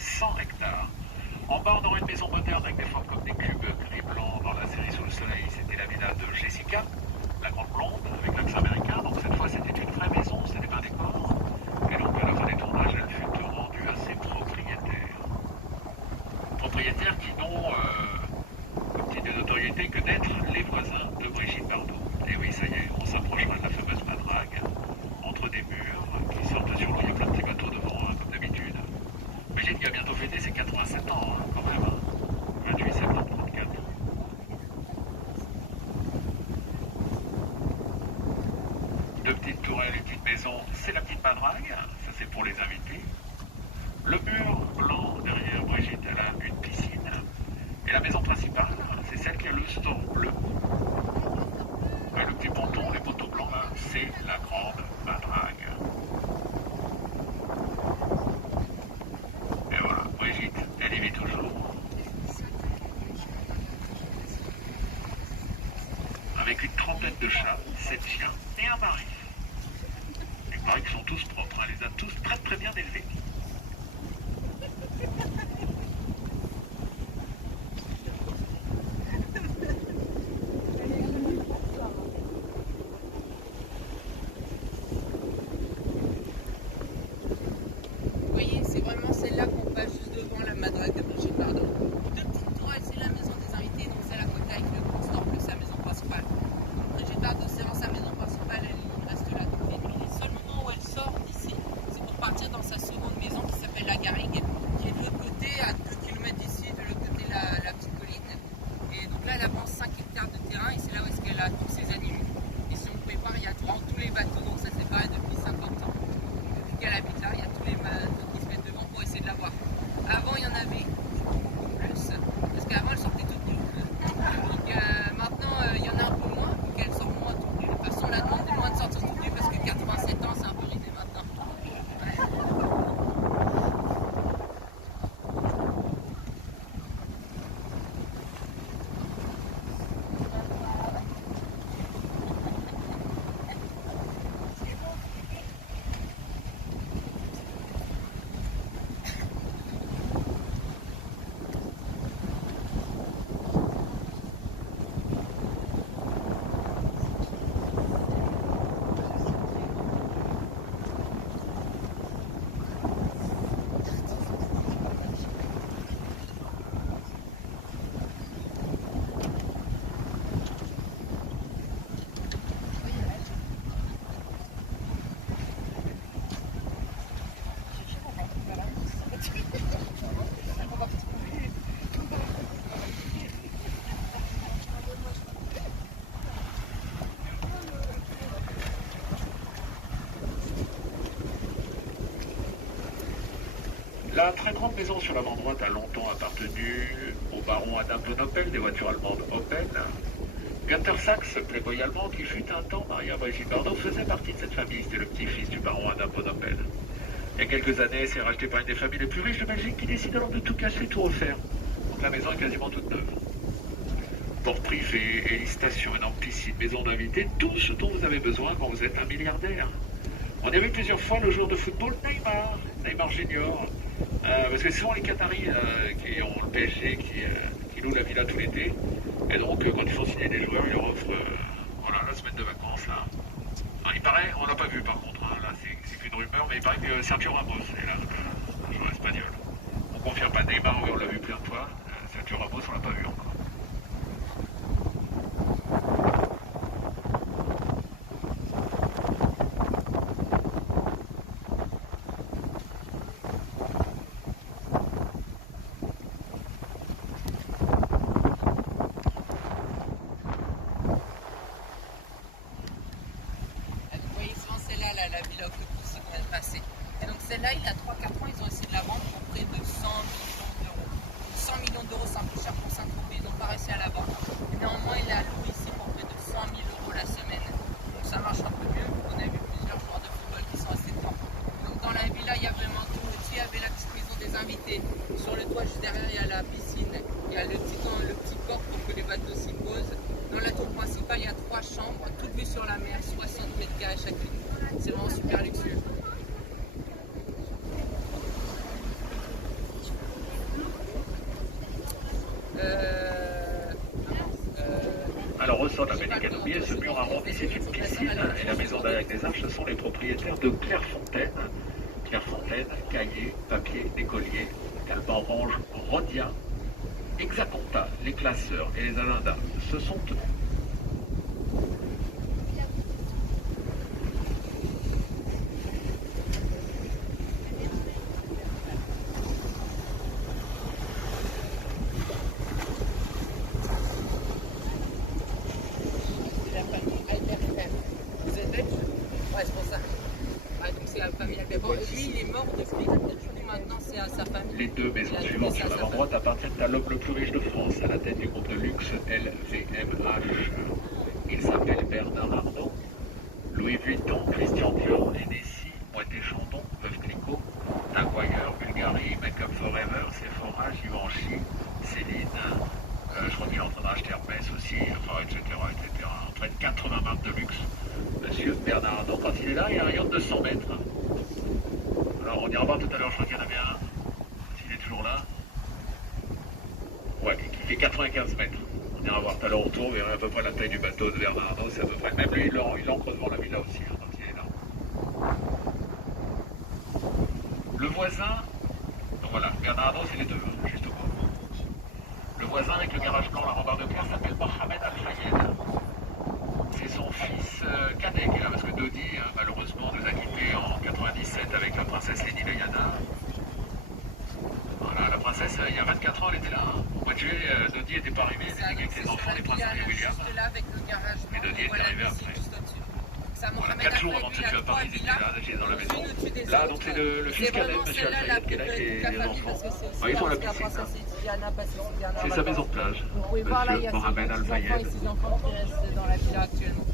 100 hectares. En bas, on aurait une maison moderne avec des formes comme des cubes gris blancs dans la série Sous le soleil. C'était la villa de Jessica, la grande blonde, avec l'accent américain. Donc cette fois, c'était une vraie maison, ce n'était pas un décor. Et donc, à la fin des tournages, elle fut rendue à ses propriétaires. Propriétaires qui n'ont comme type de notoriété que d'être les voisins de Brigitte Bardot. Et oui, ça y est, on s'approchera de la fameuse madrague, entre des murs qui sortent sur l'eau. Il y a plein de petits bateaux devant, comme d'habitude. Brigitte qui a bientôt fêté ses 87 ans, quand même. 28 septembre 34. Deux petites tourelles, une petite maison, c'est la petite madrague. Ça, c'est pour les invités. Le mur blanc derrière Brigitte, elle a une piscine. Et la maison principale, c'est celle qui a le store bleu. Et le petit ponton, les poteaux blancs, là, c'est la grande madrague. Et voilà, Brigitte, elle y vit toujours. Avec une trentaine de chats, 7 chiens et un mari. Il paraît qu'ils sont tous propres, elle les a tous très très bien élevés. La très grande maison sur l'avant droite a longtemps appartenu au baron Adam von Opel, des voitures allemandes Opel. Günther Sachs, playboy allemand qui fut un temps marié à Brigitte Bardot, faisait partie de cette famille. C'était le petit-fils du baron Adam von Opel. Il y a quelques années, c'est racheté par une des familles les plus riches de Belgique qui décide alors de tout casser, tout refaire. Donc la maison est quasiment toute neuve. Porte privée, hélice-station, énorme piscine, maison d'invités, tout ce dont vous avez besoin quand vous êtes un milliardaire. On y a vu plusieurs fois le jour de football Neymar Junior. Parce que c'est souvent les Qataris qui ont le PSG qui louent la villa tout l'été. Et donc, quand ils font signer des joueurs, ils leur offrent voilà, la semaine de vacances. Là. Alors, il paraît, on l'a pas vu par contre, hein, là c'est qu'une rumeur, mais il paraît que Sergio Ramos est là, le joueur espagnol. On ne confirme pas Neymar, on l'a vu plein de fois. Sergio Ramos, on l'a pas vu encore. La villa au Copus qui vient de passer. Et donc celle-là, il y a 3-4 ans, ils ont essayé de la vendre pour près de 100 millions d'euros. 100 millions d'euros, c'est un peu cher pour Saint-Tropez, ils n'ont pas réussi à la vendre. Et néanmoins, il est à louer ici pour près de 100 000 euros la semaine. Donc ça marche un peu mieux, on a vu plusieurs joueurs de football qui sont assez forts. Donc dans la villa, il y a vraiment tout. Au-dessus, il y avait la petite maison des invités. Sur le toit, juste derrière, il y a la piscine. Il y a le petit port pour que les bateaux s'y posent. Dans la tour principale, il y a 3 chambres, toutes vues sur la mer, 60 mètres carrés chacune. C'est vraiment super luxueux. Alors, au sol, Bénicanobier, ce mur arrondi, c'est une piscine. Et la maison d'Alain des Arches, ce sont les propriétaires de Clairefontaine. Clairefontaine, cahier, papier, écolier, également Orange, Rodia, Exaconta, les classeurs et les agendas. Ce sont eux. Vous êtes belge? Ouais, c'est pour ça. Ouais, donc c'est la famille Albert. Bon, lui, il est mort depuis quelques jours maintenant, c'est à sa famille. Les deux maisons suivantes sur l'avant-droite appartiennent à l'homme le plus riche de France, à la tête du groupe de luxe LVMH. Il s'appelle Bernard Arnault. Louis Vuitton, Christian Dior, Hennessy, Moët Chandon, Veuve Clicquot, Tag Heuer, Bulgari, Make Up Forever, Sephora, Givenchy, Céline, je crois qu'il est en train d'acheter Hermès aussi, enfin, etc., etc. En fait, 80 marques de luxe. Monsieur Bernard Arnault, quand il est là, il y a un rayon de 200 mètres. Alors, on ira voir tout à l'heure, je crois qu'il y en avait un, s'il est toujours là. Ouais, qui fait 95 mètres. On ira voir tout à l'heure autour, on verra à peu près la taille du bateau de Bernard Arnault, c'est à peu près. Même lui, il ancre devant la villa aussi, hein, quand il est là. Le voisin, donc voilà, Bernard Arnault, c'est les deux, hein, juste au bout. Le voisin avec le garage blanc, la rambarde de pierre, s'appelle Mohamed Al-Fayed. C'est son fils cadet qui est là, parce que Dodi, malheureusement, nous a quittés en 97 avec la princesse Lady Diana. Voilà, la princesse, il y a 24 ans, elle était là. Au mois de juillet, Dodi n'était pas arrivé, elle était avec ses enfants, les princes et William. Et Dodi est arrivé après. Voilà, 4 jours avant de se tuer à Paris, ils étaient là, dans la maison. Là, donc c'est le fils cadet de M. Al-Fayed qui est là avec les enfants. Ils sont à la piscine. C'est sa maison de plage. Vous pouvez voir là, il y a Mohamed ses Al-Fayed. enfants et ses enfants qui restent dans la villa actuellement.